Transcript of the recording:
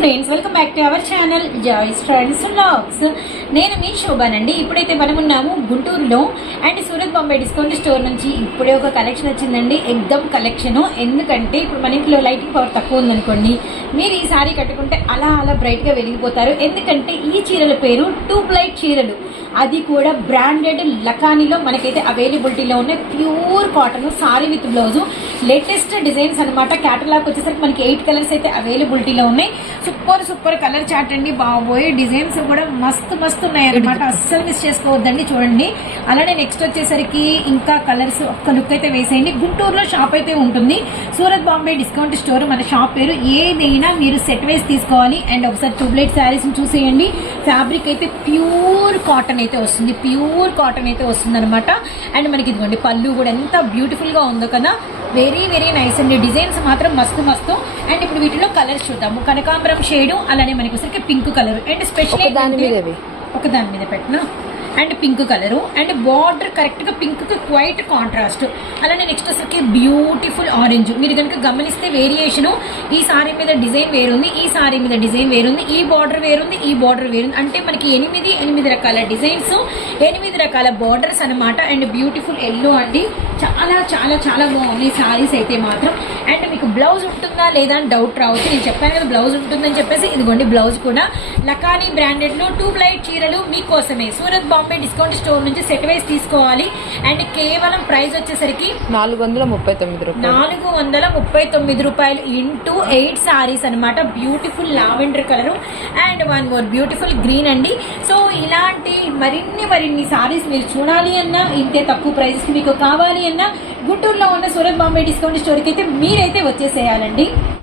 Friends, welcome back to our channel Joy's friends vlogs. నేను మీ శోభానండి. ఇప్పుడైతే మనం ఉన్నాము గుంటూరులో and Surat Bombay discount store నుంచి ఇప్పుడే ఒక కలెక్షన్ వచ్చిందండి. ఎగ్దమ్ కలెక్షన్. ఎందుకంటే ఇప్పుడు మన ఇంట్లో లైటింగ్ పవర్ తక్కువ ఉందనుకోండి, మీరు ఈ సారీ కట్టుకుంటే అలా అలా బ్రైట్ గా వెలిగిపోతారు. ఎందుకంటే ఈ చీరల పేరు ట్యూబ్ లైట్ చీరలు, అది కూడా బ్రాండెడ్ లకానీలో మనకైతే అవైలబిలిటీలో ఉన్నాయి. Pure cotton sorry with blouse, latest designs అనమాట. క్యాటలాగ్ వచ్చేసరికి మనకి 8 కలర్స్ అయితే అవైలబిలిటీలో ఉన్నాయి. సూపర్ సూపర్ కలర్ చార్ట్ అండి బాబోయ్. డిజైన్స్ కూడా మస్తు మస్తు ఉన్నాయి అనమాట. అస్సలు మిస్ చేసుకోవద్దండి, చూడండి. అలానే నెక్స్ట్ వచ్చేసరికి ఇంకా కలర్స్ ఒక్క లుక్ అయితే వేసేయండి. గుంటూరులో షాప్ అయితే ఉంటుంది, సూరత్ బాంబే డిస్కౌంట్ స్టోర్ మన షాప్ పేరు. ఏదైనా మీరు సెట్ వేసి తీసుకోవాలి. అండ్ ఒకసారి ట్యూబ్లైట్ శారీస్ చూసేయండి. ఫ్యాబ్రిక్ అయితే ప్యూర్ కాటన్ అయితే వస్తుంది, ప్యూర్ కాటన్ అయితే వస్తుంది అనమాట. అండ్ మనకి ఇదిగోండి పళ్ళు కూడా ఎంత బ్యూటిఫుల్ గా ఉందో కదా. వెరీ వెరీ నైస్ అండి. డిజైన్స్ మాత్రం మస్తు మస్తు. అండ్ ఇప్పుడు వీటిలో కలర్స్ చూద్దాము. కనకాంబరం షేడ్, అలానే మనకి వచ్చరికి పింక్ కలర్. అండ్ స్పెషల్ ఒక దాని మీద పెట్టిన and pink colour. And border correct గా పింక్ కి క్వైట్ కాంట్రాస్ట్. అలానే నెక్స్ట్ వచ్చరికి బ్యూటిఫుల్ ఆరెంజ్. మీరు కనుక గమనిస్తే వేరియేషన్, ఈ సారీ మీద డిజైన్ వేరుంది, ఈ సారీ మీద డిజైన్ వేరుంది, ఈ బార్డర్ వేరుంది, ఈ బార్డర్ వేరుంది. అంటే మనకి 8 రకాల డిజైన్స్, 8 రకాల బార్డర్స్ అనమాట. అండ్ బ్యూటిఫుల్ ఎల్లో అండి. చాలా చాలా చాలా బాగుంది సారీస్ అయితే మాత్రం. అండ్ మీకు బ్లౌజ్ ఉంటుందా లేదా అని డౌట్ రావచ్చు. నేను చెప్పాను కదా బ్లౌజ్ ఉంటుందని చెప్పేసి. ఇదిగోండి బ్లౌజ్ కూడా లకానీ బ్రాండెడ్ లో ట్యూబ్ లైట్ చీరలు మీకోసమే సూరత్ బాంబే డిస్కౌంట్ స్టోర్ నుంచి సెట్ వైస్ తీసుకోవాలి. అండ్ కేవలం ప్రైస్ వచ్చేసరికి 439 రూపాయలు ఇంటూ 8 సారీస్ అనమాట. Beautiful lavender colour and one more beautiful green అండి. సో ఇలాంటి మరిన్ని సారీస్ మీరు చూడాలి అన్నా, ఇంతే తక్కువ ప్రైజెస్ మీకు కావాలి అన్నా, గుంటూరులో ఉన్న సూరత్ బాంబే డిస్కౌంట్ స్టోర్కి అయితే మీరైతే వచ్చేసేయాలండి.